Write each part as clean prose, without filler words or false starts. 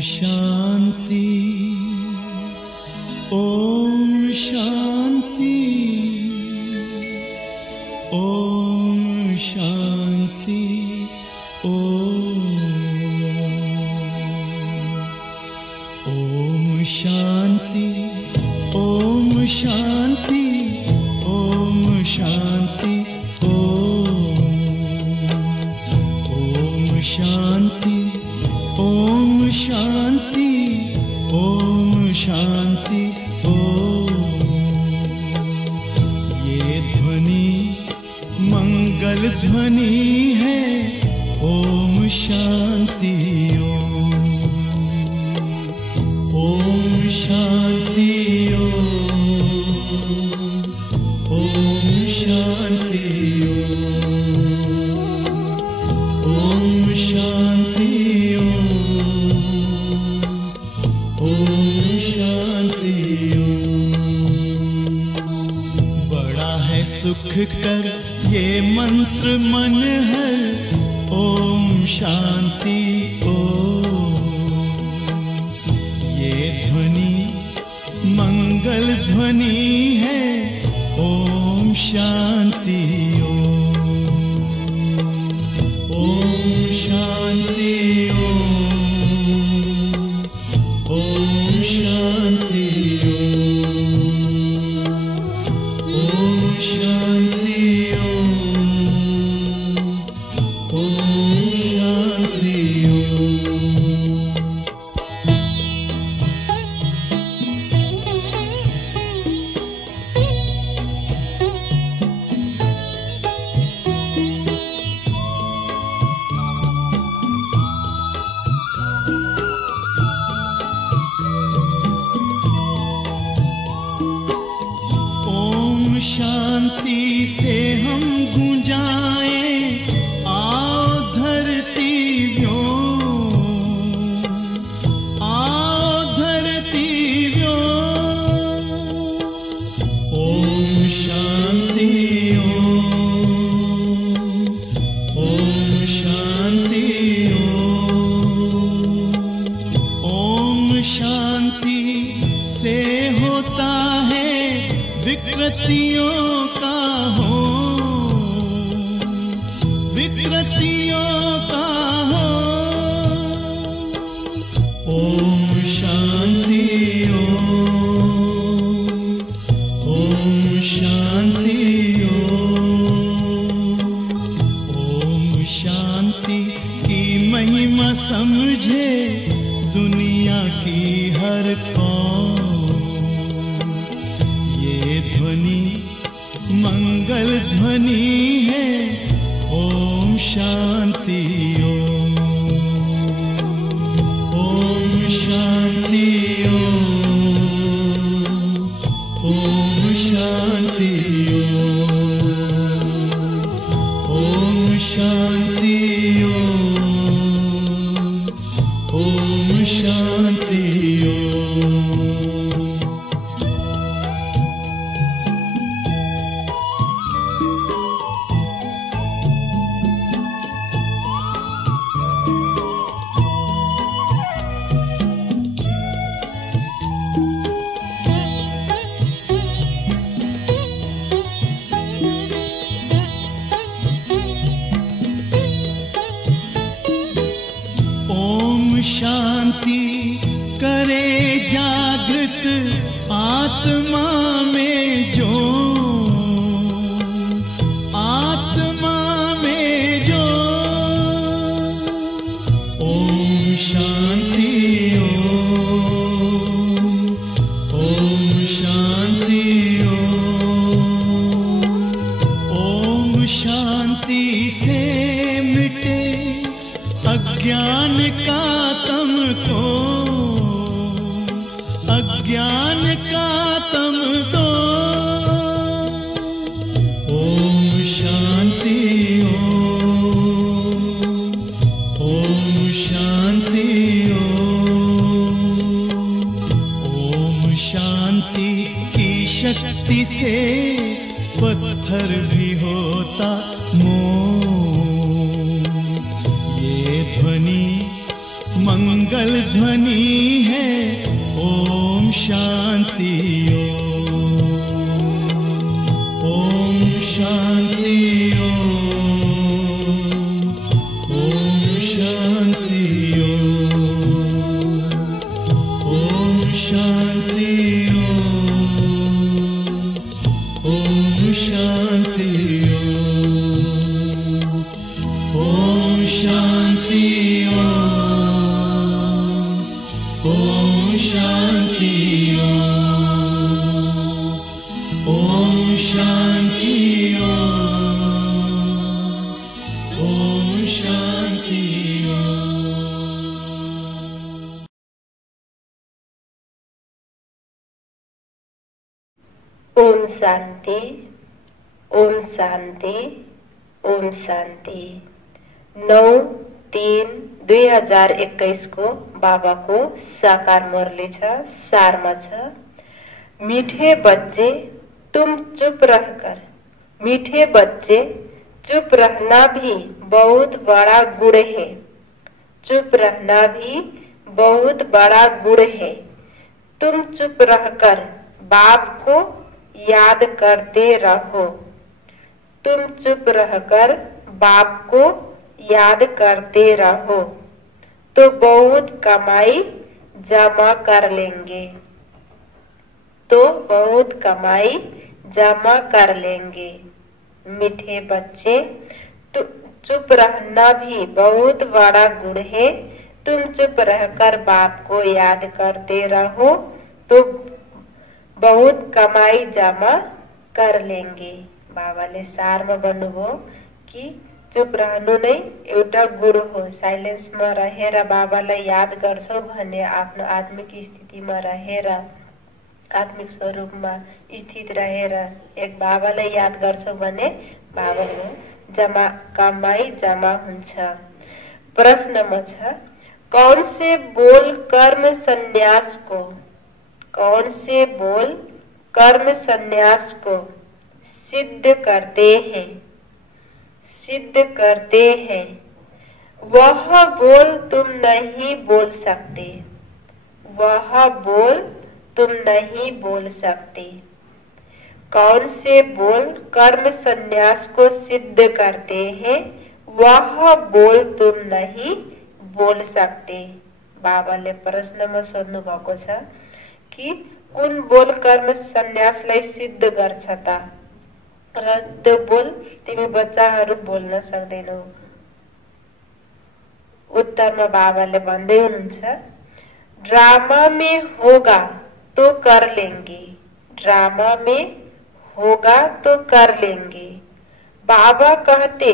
शांति, ओम शांति, ओम शांति, ओम शांति, ओम शांति, ओम शांति, ओम शांति, ओम शांति, ओम शांति, ये ध्वनि मंगल ध्वनि है। ओम शांति, ओम शांति, ओम शांति, ओम शांति, ओम शांति। बड़ा है सुख कर ये मंत्र मन हर। ओम शांति, ये ध्वनि मंगल ध्वनि है। ओम शांति, ओम शांति, ओम शांति, ओम शांति, ओम शांति। शांति से हम गूंजाएं, आओ धरती व्योम, आओ धरती व्योम। ओम शांति, ओम शांति, ओम शांति से होता है विकृतियों का हो, विकृतियों का हो। ओम शांति, ओम शांति, ओम शांति की महिमा समझे दुनिया की हर कौम। ध्वनि मंगल ध्वनि है। ओम शांति, ओम शांति, ओम शांति, ओम शांति, ओम शांति। शांति करे जागृत आत्मा में जो, आत्मा में जो। ओम शांति, ओम शांति, ओम शांति से मिटे अज्ञान का तम को, अज्ञान का तम तो। ओम शांति, ओम शांति, ओम शांति की शक्ति से पत्थर भी होता मोम। ये ध्वनि मंगल मंगल ध्वनि है ओम शांति ओम शांति ओम शांति ओम शांति ओम शांति ओम शांति ओम शांति ओम शांति ओम शांति। ओम शांति ओम शांति ओम शांति। 9/3/2021 को बाबा को साकार मुरली छ, सारमा छ। मीठे बच्चे तुम चुप रहकर, मीठे बच्चे चुप रहना भी बहुत बड़ा गुण है। चुप रहना भी बहुत बड़ा गुण है। तुम चुप रहकर बाप को याद करते रहो। तुम चुप रहकर बाप को याद करते रहो तो बहुत कमाई जमा कर लेंगे, तो बहुत कमाई जमा कर लेंगे। मीठे बच्चे तो चुप रहना भी बहुत बड़ा गुण है। तुम चुप रहकर बाप को याद करते रहो तो बहुत कमाई जमा कर लेंगे। बाबाले सारमा भन्नुभयो कि चुप रहनु नै एउटा गुण हो। साइलेन्समा रहेर बाबालाई याद गर्छौ भने आफ्नो आत्मिक स्थितिमा रहेर, आत्मिक स्वरूपमा स्थित रहेर एक बाबालाई याद गर्छौ भने बाबाको कमाई जमा हुन्छ। प्रश्नमा छ, कौन से बोल कर्म संन्यास को, कौन से बोल कर्म संन्यास को सिद्ध करते हैं, सिद्ध करते हैं? वह बोल तुम नहीं बोल सकते, वह बोल तुम नहीं बोल सकते। कौन से बोल कर्म संन्यास को सिद्ध करते हैं? वह बोल तुम नहीं बोल सकते। बाबाले प्रश्नमा सोध्नु भएको छ कि कुन बोल कर्म संन्यासलाई सिद्ध गर्छ त? र त्यो बोल तिमी बच्चाहरू बोल्न सक्दैनौ। उत्तरमा बाबाले भन्दै हुनुहुन्छ, ड्रामा में होगा तो कर लेंगे, ड्रामा में होगा तो कर लेंगे। बाबा कहते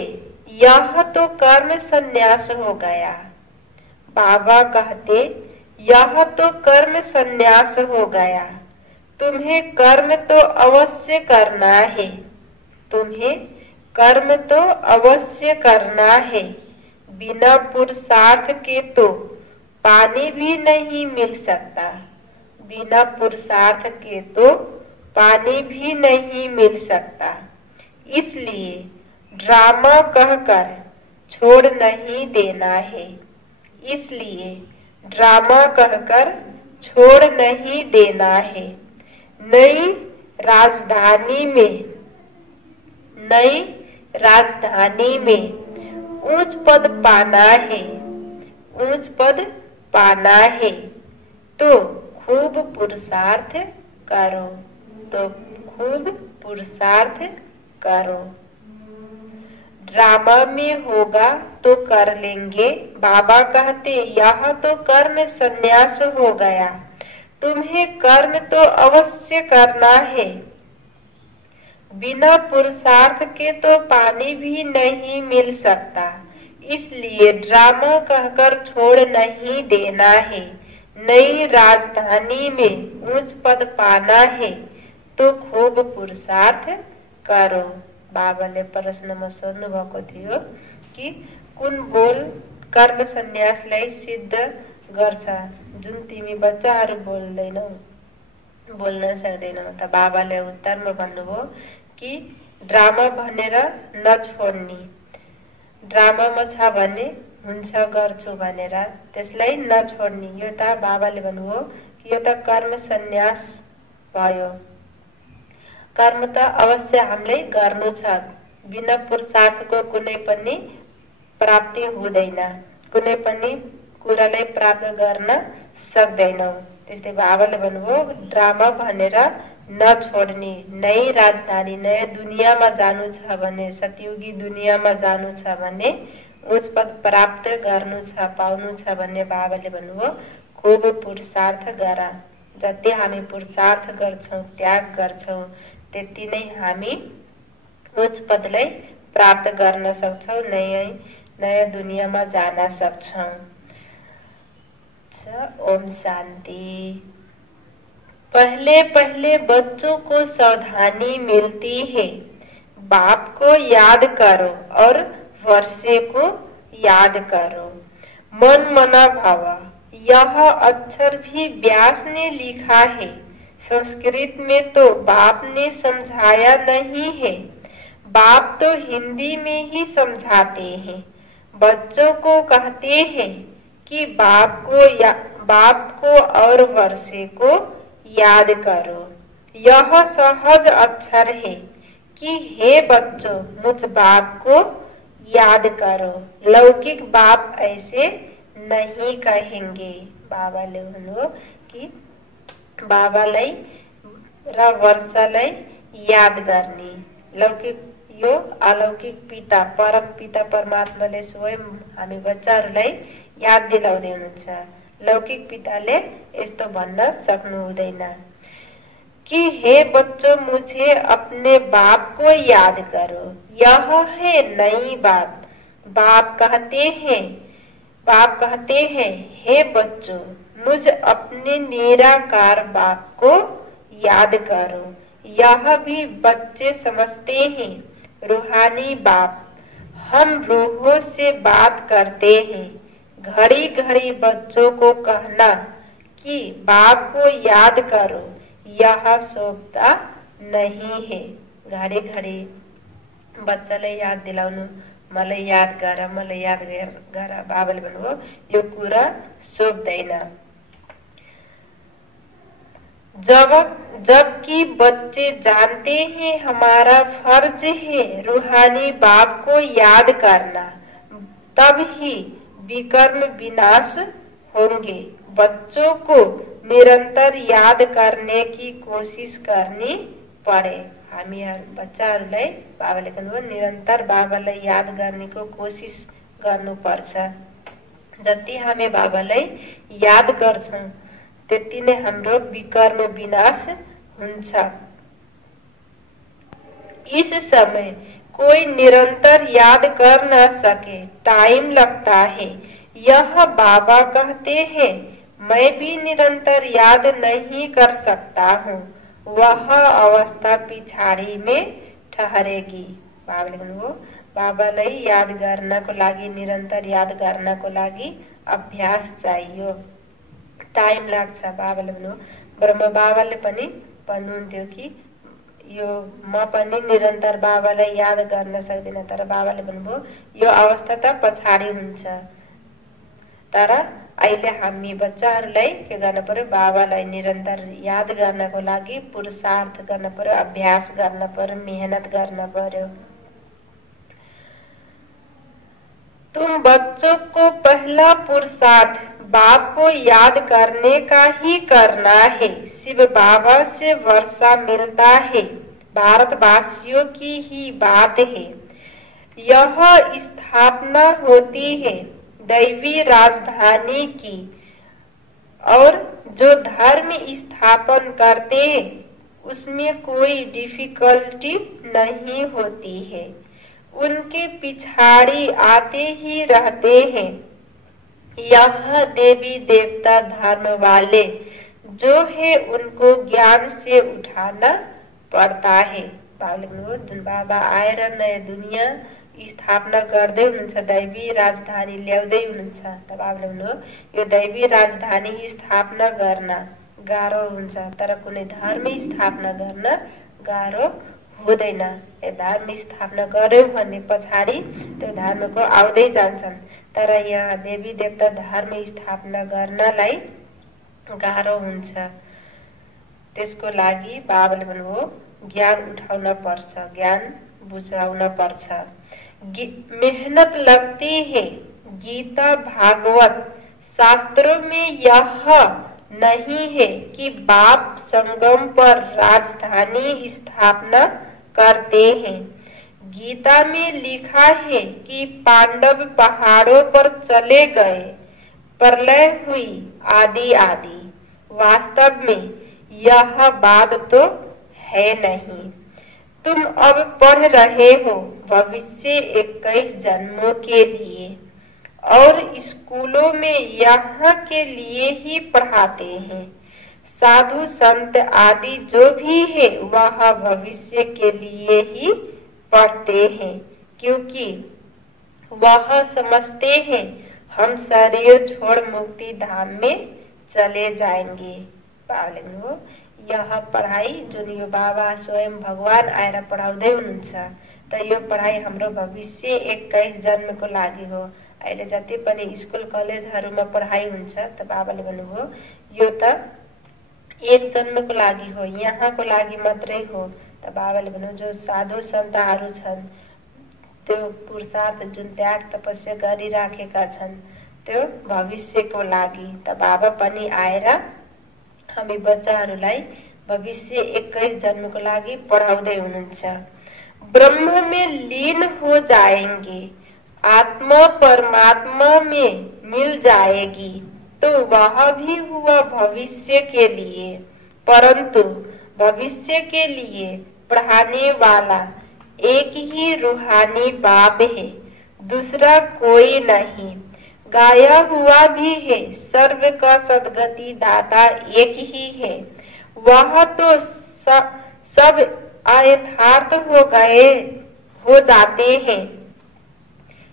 यह तो कर्म संन्यास हो गया, बाबा कहते यह तो कर्म संन्यास हो गया। तुम्हें कर्म तो अवश्य करना है, तुम्हें कर्म तो अवश्य करना है। बिना पुरुषार्थ के तो पानी भी नहीं मिल सकता, बिना पुरुषार्थ के तो पानी भी नहीं मिल सकता। इसलिए ड्रामा कहकर छोड़ नहीं देना है, इसलिए ड्रामा कहकर छोड़ नहीं देना है। नई राजधानी में, नई राजधानी में ऊंच पद पाना है, ऊंच पद पाना है तो खूब पुरुषार्थ करो, तो खूब पुरुषार्थ करो। ड्रामा में होगा तो कर लेंगे। बाबा कहते यह तो कर्म संन्यास हो गया, तुम्हें कर्म तो अवश्य करना है। बिना पुरुषार्थ के तो पानी भी नहीं मिल सकता, इसलिए ड्रामा कहकर छोड़ नहीं देना है। नई राजधानी में ऊंच पद पाना है तो खूब पुरुषार्थ करो। बाबाले प्रश्नमा सोध्नु भएको थियो कि कुन बोल कर्म संन्यासलाई सिद्ध गर्छ जुन तिमी बच्चाहरू बोल्दैनौ, बोल्न सक्दैनौ। त बाबाले उत्तरमा भन्नुभयो कि ड्रामा भनेर नछोड्ने, ड्रामामा छ भने हुन्छ गर्छु भनेर त्यसलाई नछोड्ने। यो त बाबाले भन्नुभयो कि यो त कर्म सन्यास भयो। कर्म त अवश्य हामीले गर्नु छ। बिना पुरुषार्थको कुनै पनि प्राप्ति हुँदैन, कुनै पनि कुरालाई प्राप्त गर्न सक्दैनौ। त्यस्तै बाबाले भन्नुभयो ड्रामा भनेर नछोड्ने। नयाँ राजधानी नयाँ दुनियाँमा जानु छ भने, सतयुगी दुनियाँमा जानु छ भने, उच्च पद प्राप्त गर्नु छ, पाउनु छ भन्ने बाबाले भन्नुभयो खूब पुरुषार्थ गर। जति हामी पुरुषार्थ गर्छौं, त्याग गर्छौं, त्यति नै हामी उच्च पदलाई प्राप्त गर्न सक्छौं, नयाँ दुनियाँमा जान सक्छौं। ओम शांति। पहले पहले बच्चों को सावधानी मिलती है। बाप को याद करो और वर्षे को याद करो। मन मना भावा। यह अक्षर भी व्यास ने लिखा है। संस्कृत में तो बाप ने समझाया नहीं है। बाप तो हिंदी में ही समझाते हैं। बच्चों को कहते हैं कि बाप को और वर्षे को याद करो। यह सहज अक्षर है कि हे बच्चों मुझ बाप को याद करो। लौकिक बाप ऐसे नहीं कहेंगे। बाबाले भन्नुभयो कि बाबालाई र वर्षलाई याद गर्ने। लौकिक यो अलौकिक पिता परम पिता परमात्माले स्वयं हामी बच्चाहरूलाई याद दिलाउँदै हुनुहुन्छ। लौकिक पिताले यस्तो भन्न सक्नु हुँदैन कि हे बच्चों मुझे अपने बाप को याद करो। यह है नई बात। बाप कहते हैं हे बच्चों मुझ अपने निराकार बाप को याद करो। यह भी बच्चे समझते हैं रूहानी बाप। हम रूहों से बात करते हैं। घड़ी घड़ी बच्चों को कहना कि बाप को याद करो यह शोभता नहीं है। घड़ी घड़ी बच्चालाई याद दिलाउनु, मलाई याद गर, मलाई याद गर। बाबाले भन्नुभयो यो कुरा शोभदैन। जबकि बच्चे जानते हैं हमारा फर्ज है रूहानी बाप को याद करना, तब ही विकर्म विनाश होंगे। बच्चों को निरंतर याद करने की कोशिश करनी पड़े। हामी बच्चाहरूलाई बाबाले भन्नुभयो निरन्तर बाबालाई याद गर्नेको कोशिश गर्नुपर्छ। जति हामी बाबालाई याद गर्छौं त्यति नै हाम्रो विकर्म विनाश हुन्छ। इस समय कोई निरंतर याद कर न सके, टाइम लगता है। यह बाबा कहते हैं मैं भी निरंतर याद नहीं कर सकता हूँ। वह अवस्था पिछाडी में ठहरेगी। बाबाले भन्नुभयो बाबालाई याद गर्नको लागि, निरन्तर याद गर्नको लागि अभ्यास चाहियो, टाइम लाग्छ। बाबाले भन्नुभयो ब्रह्म बाबाले पनि भन्नुहुन्थ्यो कि यो म पनि निरन्तर बाबालाई याद गर्न सक्दिन, तर बाबाले भन्नुभयो यो अवस्था त पछाडि हुन्छ। तर अहिले हामी बच्चाहरूलाई के गर्न पर्यो, बाबालाई निरन्तर याद गर्नको लागि पुरुषार्थ गर्न पर्यो, अभ्यास गर्न पर्यो, मेहनत गर्न पर्यो। तुम बच्चों को पहला पुरुषार्थ बाप को याद करने का ही करना है। शिव बाबा से वर्षा मिलता है, भारतवासियों की ही बात है। यह स्थापना होती है दैवी राजधानी की, और जो धर्म स्थापन करते हैं उसमें कोई डिफिकल्टी नहीं होती है। उनके पिछाड़ी आते ही रहते हैं। यह देवी देवता धर्म वाले जो है उनको ज्ञान से उठाना पड़ता है। जुन बाबा आएर नयाँ दुनियाँ स्थापना गर्दै हुनुहुन्छ, दैवी राजधानी ल्याउँदै हुनुहुन्छ। त बाबाले भन्नुभयो यो दैवी राजधानी स्थापना गर्न गाह्रो हुन्छ, तर कुनै धर्म स्थापना गर्न गाह्रो हुँदैन। धर्म स्थापना गर्यो भने पछाडि त्यो धर्मको आउँदै जान्छन्। तर यहाँ देवी देवता धर्म स्थापना गर्नलाई गाह्रो हुन्छ। त्यसको लागि बाबाले भन्नुभयो ज्ञान उठाउन पर्छ, ज्ञान बुझाउन पर्छ। मेहनत लगती है। गीता भागवत शास्त्रों में यह नहीं है कि बाप संगम पर राजधानी स्थापना करते हैं। गीता में लिखा है कि पांडव पहाड़ों पर चले गए, प्रलय हुई, आदि आदि। वास्तव में यह बात तो है नहीं। तुम अब पढ़ रहे हो भविष्य 21 जन्मों के लिए, और स्कूलों में यहाँ के लिए ही पढ़ाते हैं। साधु संत आदि जो भी है वह भविष्य के लिए ही पढ़ते हैं, क्योंकि वह समझते हैं हम शरीर छोड़ मुक्ति धाम में चले जाएंगे। यह पढ़ाई जुन यो बाबा स्वयं भगवान आएर पढाउँदै हुनुहुन्छ, त यो पढाइ हाम्रो भविष्य 21 जन्मको लागि हो। अहिले जति पनि स्कुल कलेजहरूमा पढाइ हुन्छ त बाबाले भन्नुभयो यो त 1 जन्मको लागि हो, यहाँको लागि मात्रै हो। त बाबाले भन्नुभयो जो साधु सन्तहरू छन् त्यो पुरुषार्थ जुन त्याग तपस्या गरिराखेका छन् त्यो भविष्यको लागि। त बाबा पनि आएर हामी बच्चाहरूलाई भविष्य 21 जन्मको लागि पढाउँदै हुनुहुन्छ। ब्रह्म में लीन हो जाएंगे, आत्मा परमात्मा में मिल जाएगी, तो वह भी हुआ भविष्य के लिए। परंतु भविष्य के लिए पढ़ाने वाला एक ही रूहानी बाप है, दूसरा कोई नहीं। गाया हुआ भी है सर्व का सद्गति दाता एक ही है, वह तो सब अयथार्थ हो जाते हैं।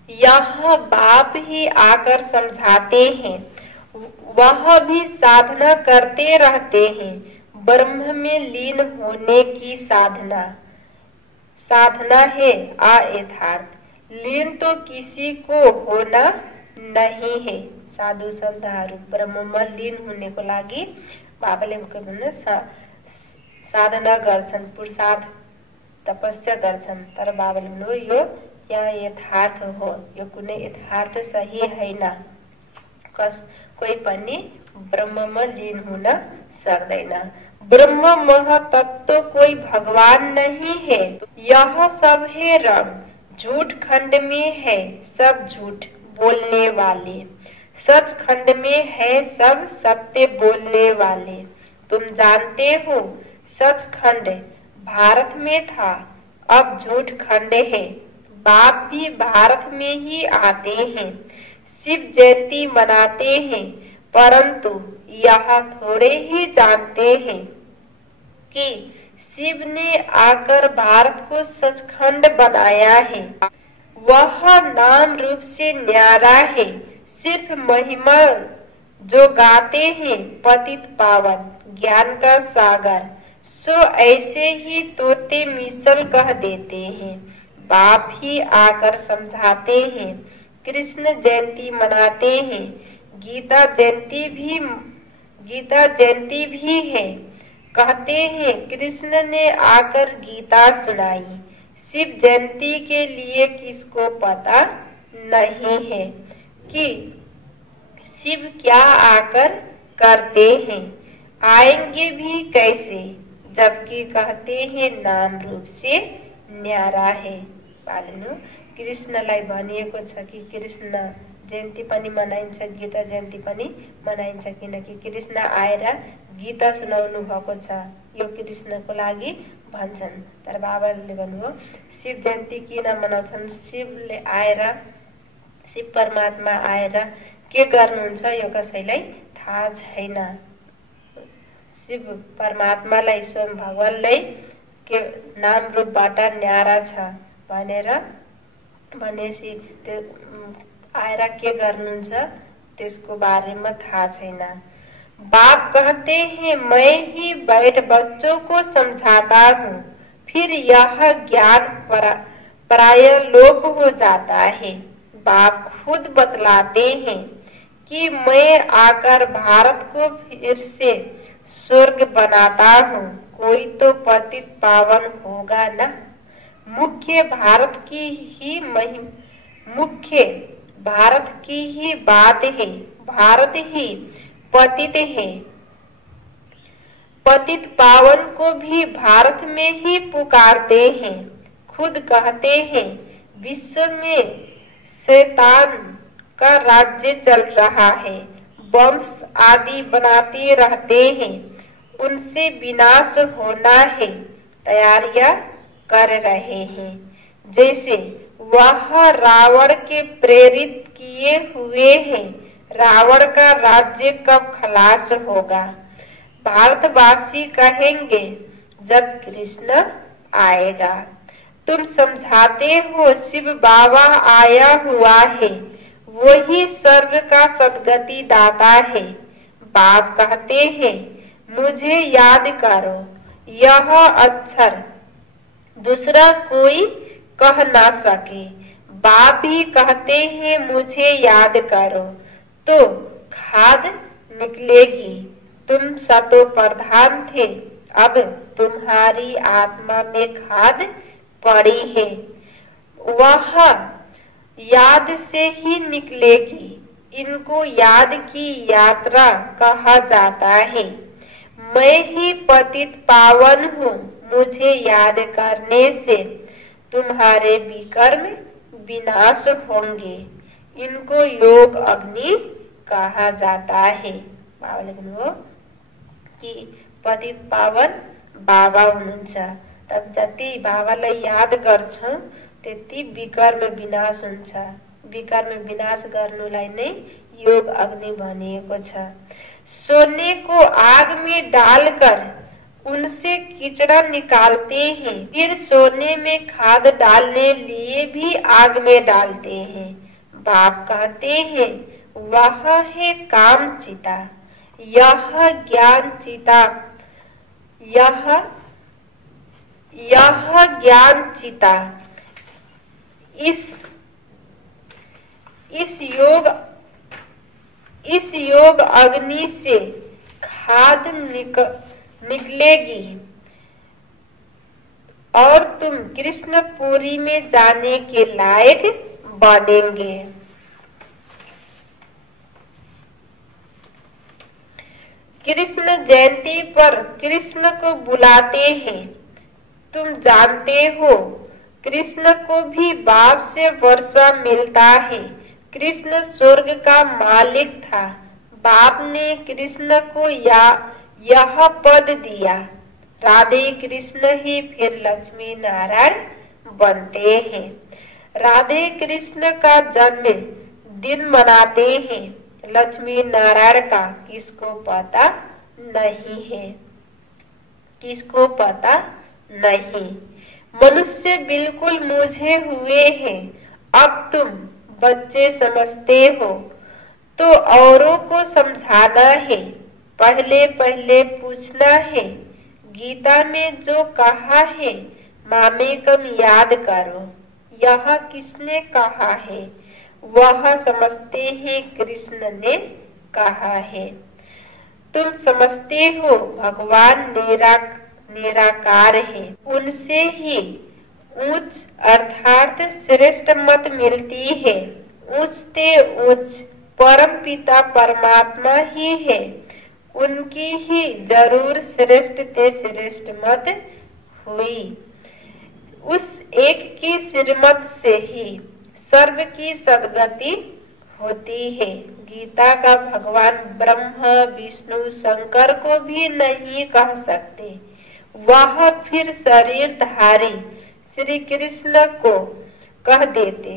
यह बाप ही आकर समझाते हैं, वह भी साधना करते रहते हैं। ब्रह्म में लीन होने की साधना है अयथार्थ। लीन तो किसी को होना नहीं है। साधु सन्तहरू ब्रह्ममा लीन हुनेको लागि बाबाले भन्नु साधना गर्छन्, पुरुषार्थ तपस्या गर्छन्। तर बाबाले भन्नु यो यहाँ यथार्थ हो, यो कुनै यथार्थ सही हैन। कोही पनि ब्रह्ममा लीन हुन सक्दैन। ब्रह्म महतत्व कोई भगवान नहीं है, यह सब है रंग। झूठ खंड में है सब झूठ बोलने वाले, सच खंड में है सब सत्य बोलने वाले। तुम जानते हो सच खंड भारत में था, अब झूठ खंड है। बाप भी भारत में ही आते हैं, शिव जयंती मनाते हैं, परंतु यह थोड़े ही जानते हैं कि शिव ने आकर भारत को सचखंड बनाया है। वह नाम रूप से न्यारा है, सिर्फ महिमा जो गाते हैं पतित पावन ज्ञान का सागर। सो ऐसे ही तोते मिसल कह देते हैं, बाप ही आकर समझाते हैं। कृष्ण जयंती मनाते हैं, गीता जयंती भी है। कहते हैं कृष्ण ने आकर गीता सुनाई। शिव जयंती के लिए किसको पता नहीं है कि शिव क्या आकर करते हैं, आएंगे भी कैसे, जबकि कहते हैं नाम रूप से न्यारा है। पाल्नु कृष्णलाई भनिएको छ कि कृष्ण जयन्ती पनि मनाइन्छ, गीता जयन्ती पनि मनाइन्छ, किनकि कृष्ण आएर गीता सुनाउनु भएको छ, यो कृष्णको लागि भन्छन्। तर बाबाले भन्नुभयो शिव जयन्ती किन मनाउँछन्, शिव परमात्मा आएर के गर्नुहुन्छ यो कसैलाई थाहा छैन। शिव परमात्मालाई स्वयं भगवानलाई के नाम रूपबाट न्यारा छ भनेपछि त्यो आएर के गर्नुहुन्छ त्यसको बारेमा थाहा छैन। बाप कहते हैं मैं ही बैठ बच्चों को समझाता हूँ, फिर यह ज्ञान प्राय लोप हो जाता है। बाप खुद बतलाते हैं कि मैं आकर भारत को फिर से स्वर्ग बनाता हूँ, कोई तो पतित पावन होगा ना। मुख्य भारत की ही बात है, भारत ही पतित है। पतित पावन को भी भारत में ही पुकारते हैं। खुद कहते हैं विश्व में शैतान का राज्य चल रहा है, बम्स आदि बनाते रहते हैं, उनसे विनाश होना है, तैयारियां कर रहे हैं। जैसे वह रावण के प्रेरित किए हुए हैं। रावण का राज्य कब खलास होगा? भारतवासी कहेंगे जब कृष्ण आएगा। तुम समझाते हो शिव बाबा आया हुआ है, वही स्वर्ग का सदगति दाता है। बाप कहते हैं मुझे याद करो, यह अक्षर दूसरा कोई कह ना सके। बाप भी कहते हैं मुझे याद करो तो खाद निकलेगी। तुम सतो प्रधान थे, अब तुम्हारी आत्मा में खाद पड़ी है, वह याद से ही निकलेगी। इनको याद की यात्रा कहा जाता है। मैं ही पतित पावन हूँ, मुझे याद करने से तुम्हारे विकर्म विनाश होंगे। इनको योग अग्नि कहा जाता है। बाबा लेख्नु कि पतित पावन बाबा हुनुहुन्छ। तब जति बाबालाई याद गर्छौं त्यति विकर्म विनाश हुन्छ। विकर्म विनाश गर्नुलाई नै योग अग्नि भनिएको छ। सोने को आग में डालकर उनसे कीचड़ा निकालते हैं, फिर सोने में खाद डालने लिए भी आग में डालते हैं। बाप कहते हैं वह है काम चिता, यह ज्ञान चिता, यह ज्ञान चिता। इस योग अग्नि से खाद निकलेगी और तुम कृष्णपुरी में जाने के लायक बनेंगे। कृष्ण जयंती पर कृष्ण को बुलाते हैं। तुम जानते हो कृष्ण को भी बाप से वर्षा मिलता है। कृष्ण स्वर्ग का मालिक था। बाप ने कृष्ण को यह पद दिया। राधे कृष्ण ही फिर लक्ष्मी नारायण बनते हैं। राधे कृष्ण का जन्म दिन मनाते हैं, लक्ष्मी नारायण का किसको पता नहीं है, किसको पता नहीं। मनुष्य बिल्कुल मुझे हुए हैं। अब तुम बच्चे समझते हो तो औरों को समझाना है, पहले पहले पूछना है। गीता में जो कहा है मामेकम याद करो, यह किसने कहा है? वह समझते हैं कृष्ण ने कहा है। तुम समझते हो भगवान निराकार है, उनसे ही उच्च अर्थात श्रेष्ठ मत मिलती है। उच्चते उच्च परम पिता परमात्मा ही है, उनकी ही जरूर श्रेष्ठ ते श्रेष्ठ मत हुई। उस एक की श्रीमत से ही सर्व की सद्गति होती है। गीता का भगवान ब्रह्मा विष्णु शंकर को भी नहीं कह सकते, वह फिर शरीरधारी श्री कृष्ण को कह देते।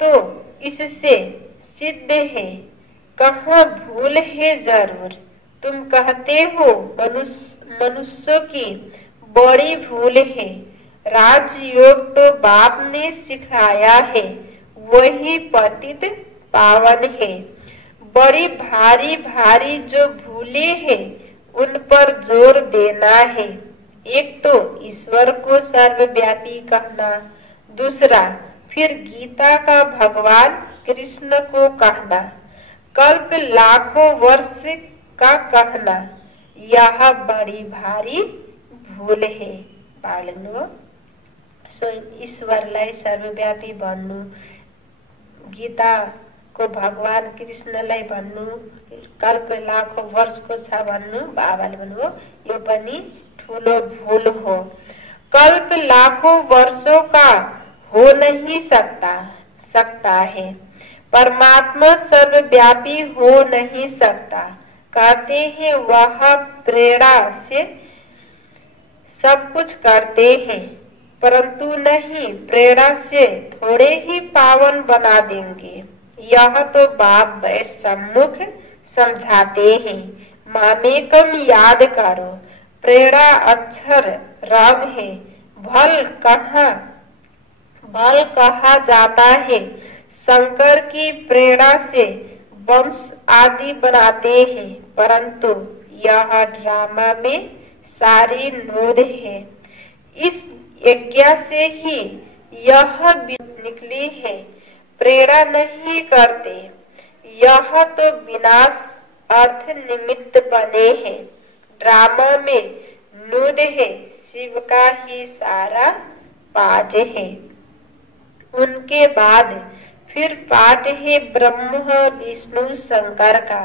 तो इससे सिद्ध है कहाँ भूल है जरूर। तुम कहते हो मनुष्यों की बड़ी भूल है। राजयोग तो बाप ने सिखाया है, वही पतित पावन है। बड़ी भारी भारी जो भूले हैं उन पर जोर देना है। एक तो ईश्वर को सर्वव्यापी कहना, दूसरा, फिर गीता का भगवान कृष्ण को कहना, कल्प लाखों वर्ष का कहना, यह बड़ी भारी भूल है। बालनो ईश्वरलाई सर्वव्यापी भन्नु, गीता को भगवान कृष्णलाई भन्नु, कल्प लाखौं वर्षको छ भन्नु, बाबाले भन्नुभयो यो पनि ठूलो भूल हो। कल्प लाखों वर्षों का हो नहीं सकता है। परमात्मा सर्वव्यापी हो नहीं सकता। कहते हैं वह प्रेरणा से सब कुछ करते हैं, परंतु नहीं, प्रेरणा से थोड़े ही पावन बना देंगे। यह तो बाप बैठ सम्मुख समझाते हैं। मामेकम याद करो, प्रेरणा अक्षर रंग है, भल कहा जाता है। शंकर की प्रेरणा से वंश आदि बनाते हैं, परंतु यह ड्रामा में सारी नोद है। इस यज्ञ से ही यह निकली है, प्रेरणा नहीं करते। यह तो विनाश अर्थ निमित्त बने हैं। ड्रामा में नूद है, शिव का ही सारा पाठ है। उनके बाद फिर पाठ है ब्रह्म विष्णु शंकर का।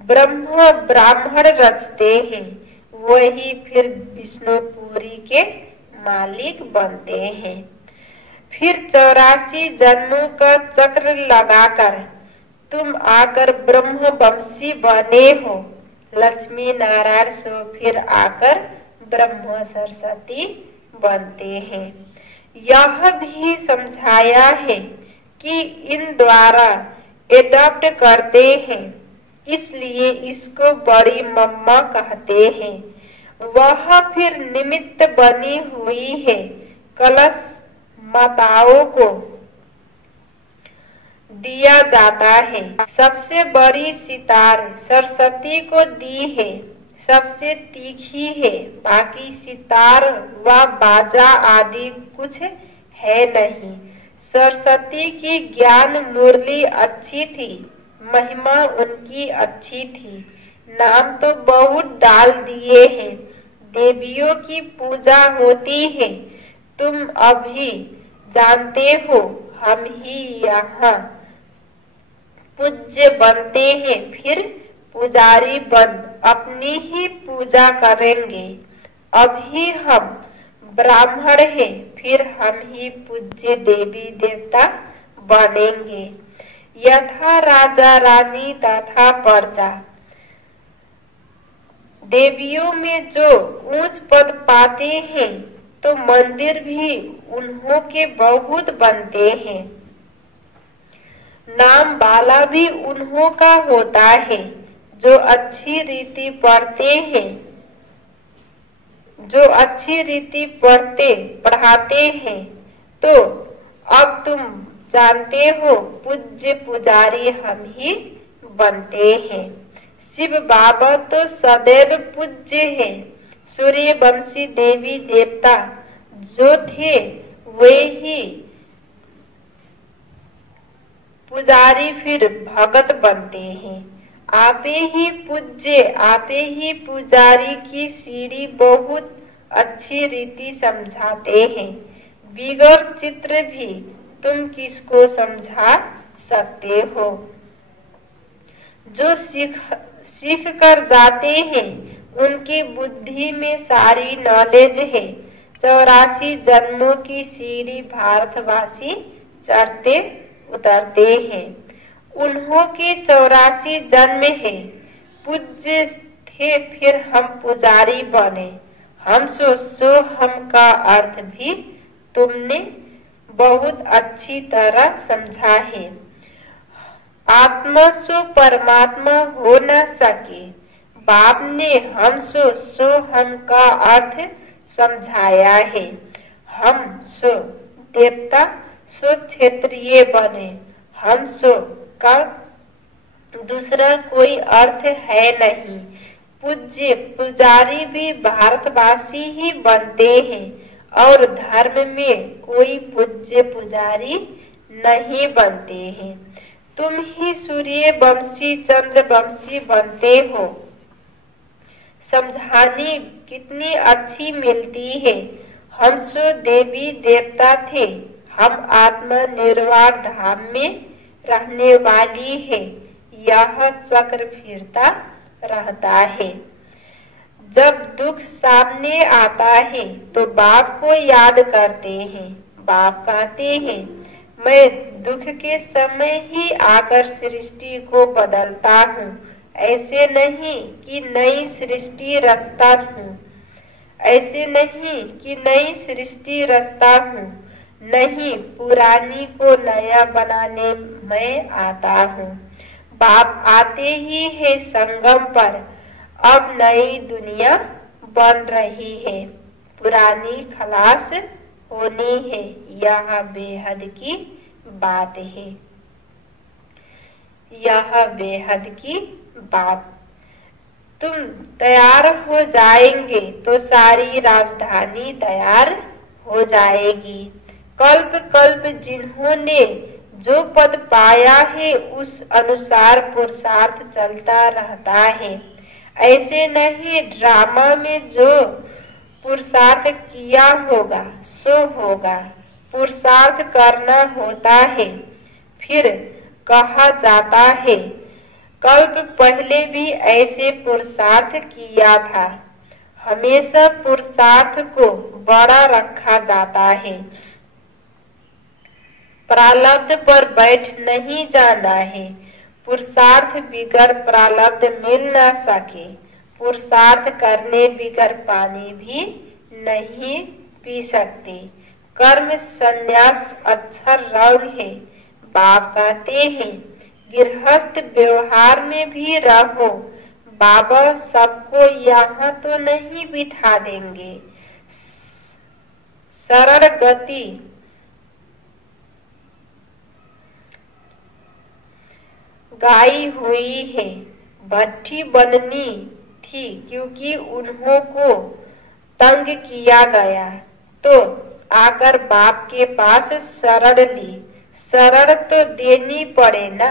ब्रह्म ब्राह्मण रचते हैं, वही फिर विष्णुपुरी के मालिक बनते हैं। फिर 84 जन्मों का चक्र लगाकर तुम आकर ब्रह्म वंशी बने हो। लक्ष्मी नारायण सो फिर आकर ब्रह्म सरस्वती बनते हैं। यह भी समझाया है कि इन द्वारा एडॉप्ट करते हैं, इसलिए इसको बड़ी मम्मा कहते हैं। वह फिर निमित्त बनी हुई है, कलश माताओं को दिया जाता है। सबसे बड़ी सितार सरस्वती को दी है, सबसे तीखी है। बाकी सितार व बाजा आदि कुछ है नहीं। सरस्वती की ज्ञान मुरली अच्छी थी, महिमा उनकी अच्छी थी। नाम तो बहुत डाल दिए हैं। देवियों की पूजा होती है, तुम अभी जानते हो। हम ही यहाँ पूज्य बनते हैं, फिर पुजारी बन अपनी ही पूजा करेंगे। अभी हम ब्राह्मण हैं, फिर हम ही पूज्य देवी देवता बनेंगे। यथा राजा रानी तथा प्रजा। देवियों में जो ऊंच पद पाते हैं, तो मंदिर भी उन्हों के बहुत बनते हैं। नाम वाला भी उन्हों का होता है। जो अच्छी रीति पढ़ते हैं, जो अच्छी रीति पढ़ाते हैं, तो अब तुम जानते हो पूज्य पुजारी हम ही बनते हैं। शिव बाबा तो सदैव पूज्य है। सूर्यवंशी देवी देवता जो थे वे ही पुजारी फिर भगत बनते हैं। आपे ही पूज्य, आपे ही पुजारी की सीढ़ी बहुत अच्छी रीति समझाते हैं। बिगड़ चित्र भी तुम किसको समझा सकते हो। जो सीख कर जाते हैं, उनकी बुद्धि में सारी नॉलेज है। 84 जन्मों की सीढ़ी भारतवासी चढ़ते उतरते हैं। उन्हों के 84 जन्म है। पूज्य थे, फिर हम पुजारी बने। हम सो हम का अर्थ भी तुमने बहुत अच्छी तरह समझा है। आत्मा सो परमात्मा हो न सके। बाप ने हम सो हम का अर्थ समझाया है। हम सो देवता सो क्षेत्रीय बने। हम सो का दूसरा कोई अर्थ है नहीं। पूज्य पुजारी भी भारतवासी ही बनते हैं। और धर्म में कोई पूज्य पुजारी नहीं बनते हैं। तुम ही सूर्य वंशी चंद्र वंशी बनते हो। समझानी कितनी अच्छी मिलती है। हम सो देवी देवता थे, हम आत्मा निर्वाण धाम में रहने वाली है। यह चक्र फिरता रहता है। जब दुख सामने आता है तो बाप को याद करते हैं। बाप कहते हैं, मैं दुख के समय ही आकर सृष्टि को बदलता हूँ, ऐसे नहीं कि नई सृष्टि रचता हूँ, ऐसे नहीं कि नई सृष्टि रचता हूँ, नहीं पुरानी को नया बनाने में आता हूँ। बाप आते ही है संगम पर, अब नई दुनिया बन रही है, पुरानी खलास होनी है। यह बेहद की बात है, यह बेहद की बात। तुम तैयार हो जाएंगे तो सारी राजधानी तैयार हो जाएगी। कल्प कल्प जिन्होंने जो पद पाया है उस अनुसार पुरुषार्थ चलता रहता है। ऐसे नहीं, ड्रामा में जो पुरुषार्थ किया होगा सो होगा। पुरुषार्थ करना होता है। फिर कहा जाता है, कल्प पहले भी ऐसे पुरुषार्थ किया था। हमेशा पुरुषार्थ को बड़ा रखा जाता है। प्रारब्ध पर बैठ नहीं जाना है। पुरुषार्थ बिगर प्रारब्ध मिल न सके। पुरुषार्थ करने बिगर पानी भी नहीं पी सकते। कर्म संन्यास अच्छा रंग है। बाप कहते हैं, गृहस्थ व्यवहार में भी रहो। बाबा सबको यहाँ तो नहीं बिठा देंगे। सरल गति गाई हुई है। भट्टी बननी थी क्योंकि उन्हों को तंग किया गया, तो आकर बाप के पास शरण ली। शरण तो देनी पड़े ना।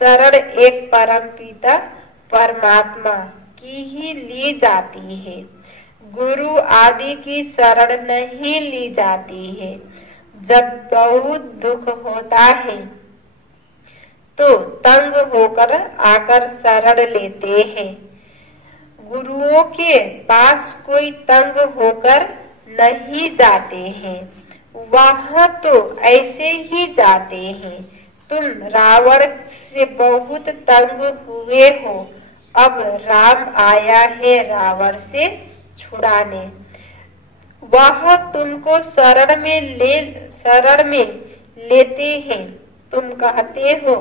शरण एक परमपिता परमात्मा की ही ली जाती है। गुरु आदि की शरण नहीं ली जाती है। जब बहुत दुख होता है तो तंग होकर आकर शरण लेते हैं। गुरुओं के पास कोई तंग होकर नहीं जाते हैं, वहां तो ऐसे ही जाते हैं। तुम रावण से बहुत तंग हुए हो, अब राम आया है रावण से छुड़ाने। वह तुमको शरण में लेते हैं। तुम कहते हो,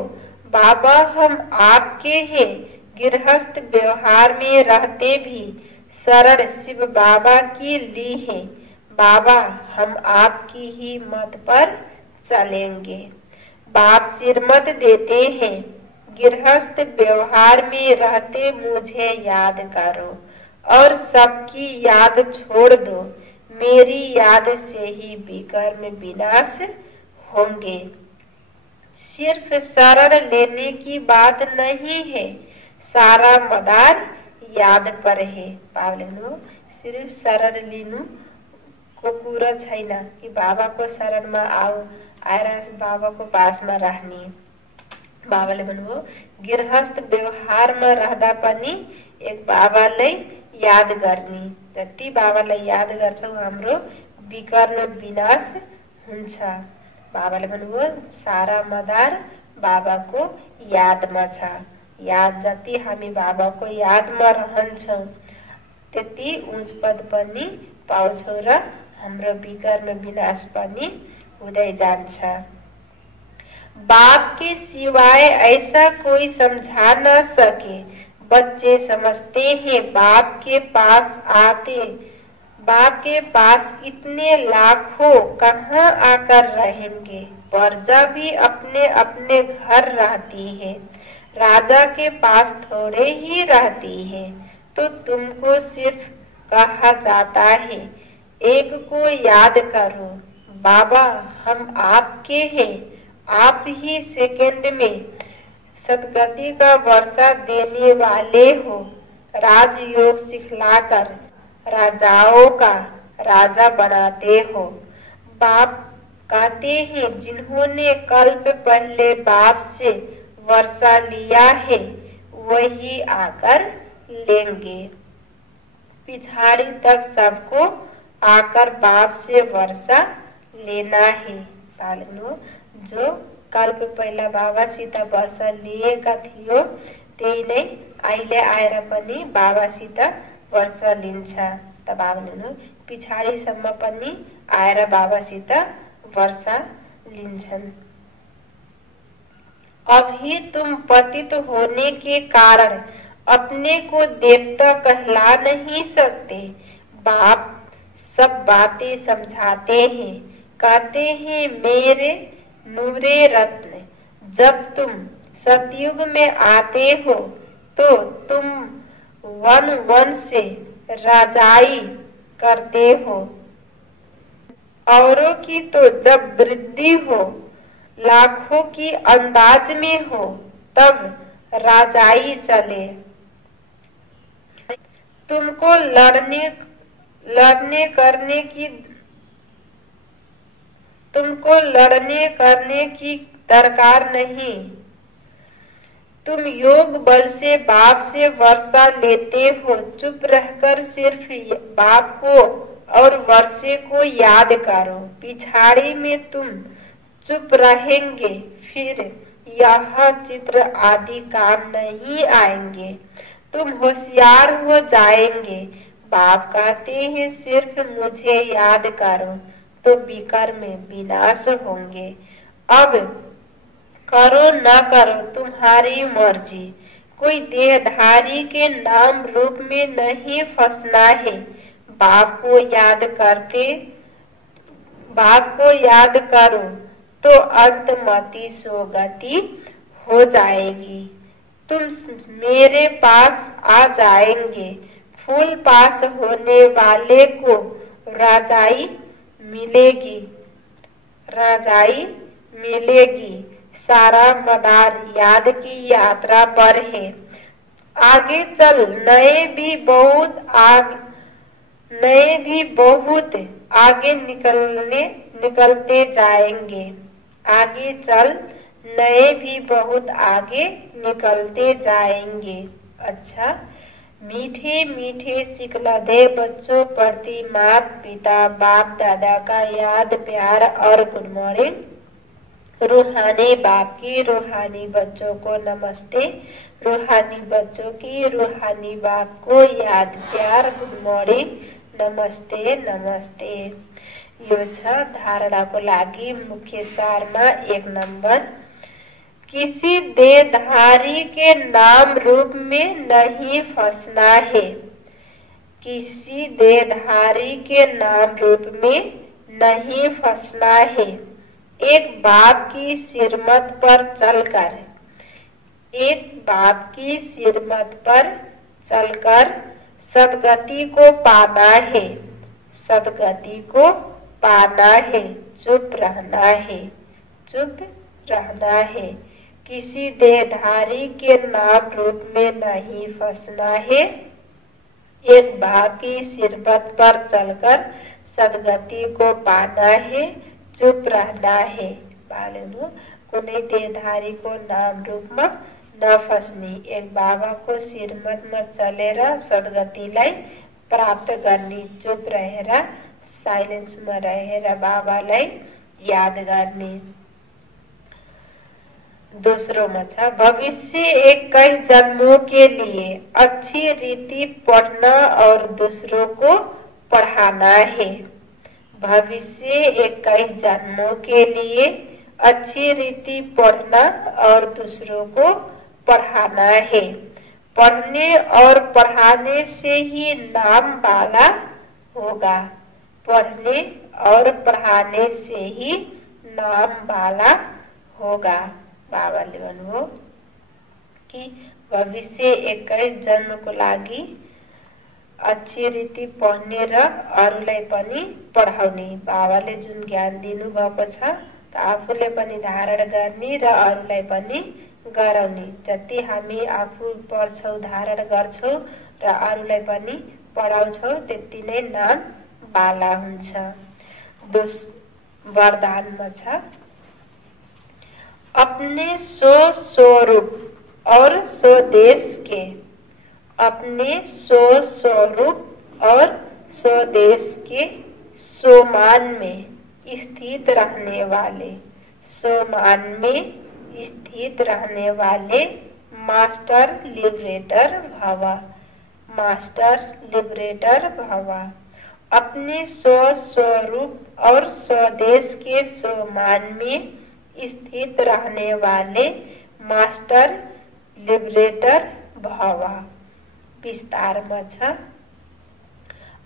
बाबा हम आपके हैं। गृहस्थ व्यवहार में रहते भी शरण शिव बाबा की ली है। बाबा हम आपकी ही मत पर चलेंगे। बाप सिरमत देते हैं, गृहस्थ व्यवहार में रहते मुझे याद करो और सबकी याद छोड़ दो। मेरी याद से ही विकर्म विनाश होंगे। सिर्फ शरण लेने की बात नहीं है, सारा मदार याद पर है। पावलेनु सिर्फ शरण लिनु को पूरा छैन कि बाबा को शरण में आओ, आएर बाबा को पास में रहने। बाबाले भन्नुभयो, गृहस्थ व्यवहार में रहदा पनि एक बाबालाई याद गर्ने। जति बाबालाई याद गर्छौ हाम्रो विकर्म विनाश हुन्छ। बाबाले भन्नुभयो, सारा मदार बाबाको यादमा छ। याद जति हामी बाबाको यादमा रहन्छौं त्यति उच्च पद पनि पाउँछौ र हाम्रो विकर्म विनाश पनि हुँदै जान्छ। बाप के सिवाय ऐसा कोई समझा न सके। बच्चे समझते हैं बाप के पास इतने लाखों कहाँ आकर रहेंगे। प्रजा भी अपने अपने घर रहती है, राजा के पास थोड़े ही रहती है। तो तुमको सिर्फ कहा जाता है एक को याद करो। बाबा हम आपके हैं, आप ही सेकंड में सदगति का वर्षा देने वाले हो। राजयोग सिखलाकर राजाओं का राजा बनाते हो। बाप कहते हैं जिन्होंने कल्प पहले बाप से वर्षा लिया है वही आकर लेंगे। पिछाड़ी तक सबको आकर बाप से वर्षा लेना है। पालनो जो कल्प पहिला बाबा सीता वर्षा लिएका थियो त्यही नै अहिले आएर पनि बाबासित वर्षा लिन्छ। त बाबा पिछाडीसम्म पनि आएर बाबासित वर्षा लिन्छन्। अभी तुम पतित होने के कारण अपने को देवता कहला नहीं सकते। बाप सब बातें समझाते हैं, कहते हैं मेरे नूरे रत्न, जब तुम सतयुग में आते हो तो तुम वन वन से राजाई करते हो। औरों की तो जब वृद्धि हो लाखों की अंदाज में हो तब राजाई चले। तुमको लड़ने करने की दरकार नहीं। तुम योग बल से बाप से वर्षा लेते हो। चुप रहकर सिर्फ बाप को और वर्षे को याद करो। पिछाड़ी में तुम चुप रहेंगे फिर यह चित्र आदि काम नहीं आएंगे। तुम होशियार हो जाएंगे। बाप कहते हैं सिर्फ मुझे याद करो तो विकर में विनाश होंगे। अब करो न करो तुम्हारी मर्जी। कोई देहधारी के नाम रूप में नहीं फंसना है। बाप को याद करो तो अंतमति सोगति हो जाएगी। तुम मेरे पास आ जाएंगे। फुल पास होने वाले को राजाई मिलेगी। सारा मदार याद की यात्रा पर है। आगे चल नए भी बहुत आगे निकलते जाएंगे। आगे चल नए भी बहुत आगे निकलते जाएंगे। अच्छा, मीठे मीठे सिखलादे बच्चों प्रति माता पिता बाप दादा का याद प्यार और गुड मॉर्निंग। रूहानी बाप की रूहानी बच्चों को नमस्ते। रूहानी बच्चों की रूहानी बाप को याद प्यार गुड मॉर्निंग नमस्ते नमस्ते। यो छ धारणाको लागि मुख्य सारमा 1 नंबर, किसी देहधारी के नाम रूप में नहीं फंसना है। किसी देहधारी के नाम रूप में नहीं फंसना है। एक बाप की सिरमत पर चलकर सदगति को पाना है। सदगति को पाना है। चुप रहना है। किसी देहधारी के नाम रूप में नहीं फंसना है। एक बाप की सिरमत पर चलकर सदगति को पाना है। चुप रहना है। बालेनु कुनै देहधारी को नाम रूप में न फस्ने। एक बाबा को सिरमत में चलेर सदगतिलाई प्राप्त गर्ने। चुप रहेर साइलेंस में रहेर बाबालाई याद गर्ने। दूसरों में छ भविष्य 21 जन्मों के लिए अच्छी रीति पढ़ना और दूसरों को पढ़ाना है। भविष्य 21 जन्मों के लिए अच्छी रीति पढ़ना और दूसरों को पढ़ाना है। पढ़ने और पढ़ाने से ही नाम वाला होगा। पढ़ने और पढ़ाने से ही नाम वाला होगा। बाबाले भन्नुभयो कि भविष्य 21 जन्मको लागि अच्छी रीति पढ्ने र अरूलाई पनि पढाउने। बाबाले जुन ज्ञान दिनुभएको छ आफूले पनि धारण गर्ने र अरूलाई पनि गराउने। जति हामी आफू पढ्छौं, धारण गर्छौं र अरूलाई पनि पढाउँछौं त्यति नै नाम बाला हुन्छ। वरदानमा छ, अपने स्वस्वरूप और स्वदेश के, अपने स्वस्वरूप और स्वदेश के सोमान में स्थित रहने वाले, सोमान में स्थित रहने वाले मास्टर लिबरेटर भव, मास्टर लिबरेटर भव। अपने स्वस्वरूप और स्वदेश के सोमान में स्थित रहने वाले मास्टर लिबरेटर भव। विस्तार में छ,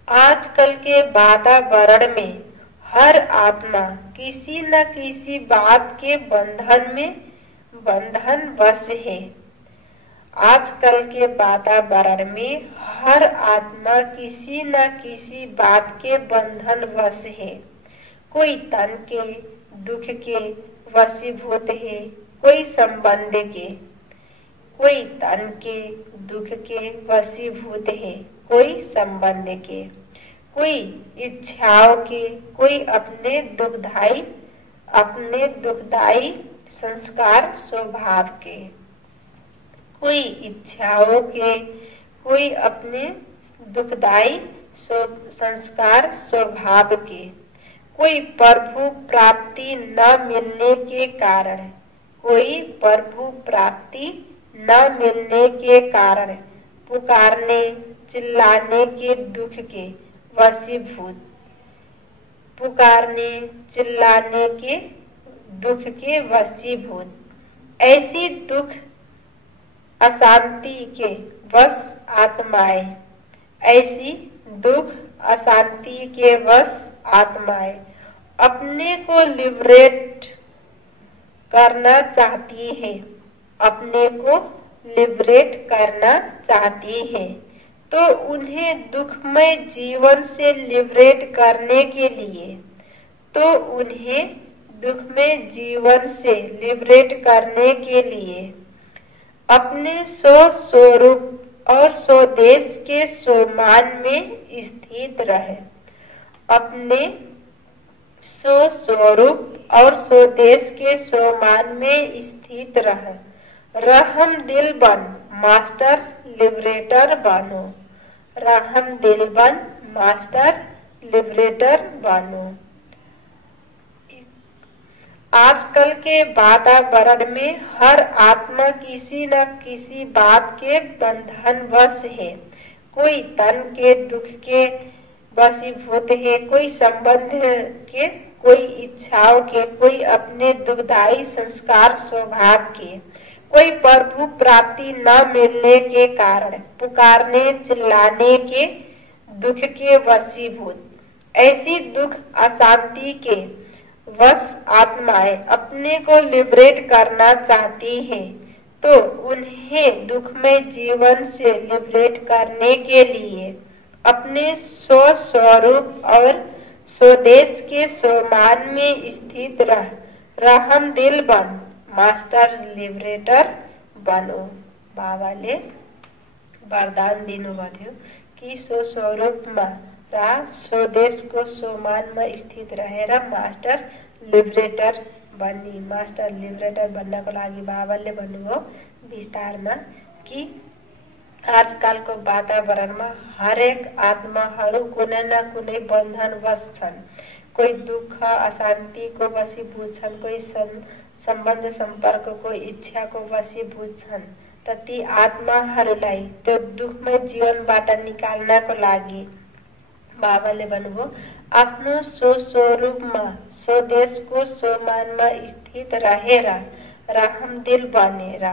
आजकल के वातावरण में हर आत्मा किसी न किसी बात के बंधन वश है। आजकल के वातावरण में हर आत्मा किसी न किसी बात के बंधन वश है। कोई तन के दुख के वशीभूत है, कोई संबंध के, कोई तन के दुख के वशीभूत है, कोई संबंध के, कोई इच्छाओं के, कोई अपने दुखदायी संस्कार स्वभाव के, कोई इच्छाओं के, कोई अपने दुखदायी संस्कार स्वभाव के, कोई प्रभु प्राप्ति न मिलने के कारण, कोई प्रभु प्राप्ति न मिलने के कारण पुकारने चिल्लाने के दुख के वशीभूत, पुकारने चिल्लाने के दुख के वशीभूत, ऐसी दुख अशांति के वश आत्माएं, ऐसी दुख अशांति के वश आत्माएं अपने को लिबरेट करना चाहती है, अपने को लिबरेट करना चाहती है। तो उन्हें दुखमय जीवन से लिबरेट करने के लिए, तो उन्हें दुखमय जीवन से लिबरेट करने के लिए अपने स्वस्वरूप और स्वदेश के सोमान में स्थित रहे, अपने स्वस्वरूप और स्वदेश के सोमान में स्थित रहे। रहम दिल बन मास्टर लिबरेटर बनो, रहम दिल बन मास्टर लिबरेटर बनो। आजकल के वातावरण में हर आत्मा किसी न किसी बात के बंधन वश है। कोई तन के दुख के वशीभूत है, कोई संबंध के, कोई इच्छाओं के, कोई अपने दुखदायी संस्कार स्वभाव के, कोई प्रभु प्राप्ति न मिलने के कारण पुकारने चिल्लाने के दुख के वशीभूत, ऐसी दुख अशांति के वश आत्माएं अपने को लिबरेट करना चाहती हैं। तो उन्हें दुखमय जीवन से लिबरेट करने के लिए अपने स्वस्वरूप और स्वदेश के सोमान में स्थित रहम दिल बन मास्टर लिबरेटर बनो। बाबाले वरदान दिनुभयो कि स्वस्वरूपमा र स्वदेश को सोमानमा स्थित रहेर मास्टर लिबरेटर बन्ने। मास्टर लिबरेटर बन्नको लागि बाबाले भन्नुभयो विस्तारमा कि आजकलको वातावरणमा हरेक आत्माहरू कुनै न कुनै बन्धनवश छन्। कोही दुःख अशान्तिको वशीभूत छन्, कोही सम्बन्ध सम्पर्कको इच्छाको वशीभूत छन्। त ती आत्माहरूलाई त्यो दुःखमय जीवनबाट निकाल्नको लागि बाबाले भन्नुभयो आफ्नो स्वस्वरूपमा स्वदेशको सोमानमा स्थित रहेर रहम दिल बनेर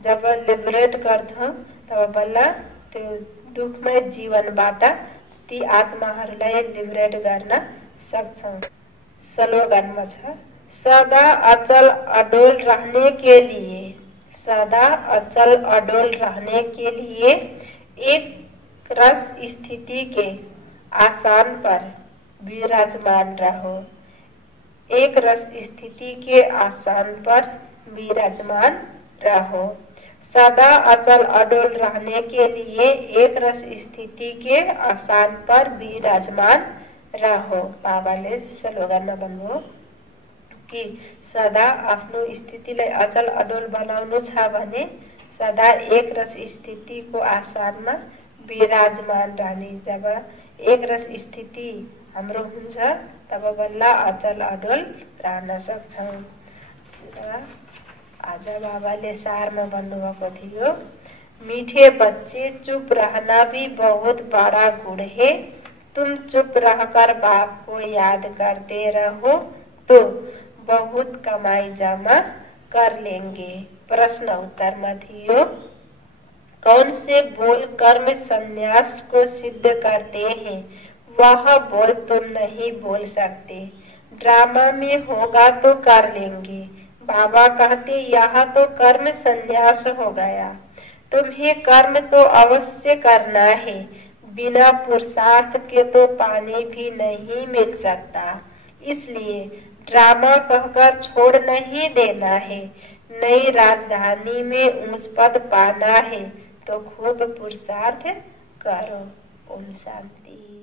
जब लिबरेट गर्छौं तब बल्ल त्यो दुःखमय जीवनबाट ती आत्माहरूलाई लिबरेट गर्न सक्छौं। स्लोगनमा छ, सदा अचल अडोल रहने के लिए, सदा अचल अडोल रहने के लिए एक रस स्थिति के आसन पर विराजमान रहो। एक रस स्थिति के आसन पर विराजमान रहो। सदा अचल अडोल रहने के लिए एक रस स्थिति के आसन पर विराजमान रहो। बाबाले स्लोगन भन्नुभयो कि सदा आफ्नो स्थितिलाई अचल अडोल बनाउनु छ भने सदा एक रस स्थितिको आसनमा विराजमान रहने। जब एक रस स्थिति हाम्रो हुन्छ तब बल्ल अचल अडोल रहन सक्छौं। आज बाबाले सारमा भन्नुभएको थियो, मीठे बच्चे चुप रहना भी बहुत बड़ा गुण है। तुम चुप रहकर बाप को याद करते रहो तो बहुत कमाई जमा कर लेंगे। प्रश्न उत्तरमा थियो, कौन से बोल कर्म संन्यास को सिद्ध करते हैं? वह बोल तुम नहीं बोल सकते। ड्रामा में होगा तो कर लेंगे। बाबा कहते यह तो कर्म संन्यास हो गया। तुम्हें कर्म तो अवश्य करना है। बिना पुरुषार्थ के तो पानी भी नहीं मिल सकता। इसलिए ड्रामा कहकर छोड़ नहीं देना है। नई राजधानी में ऊंच पद पाना है तो खूब पुरुषार्थ करो। ओम शांति।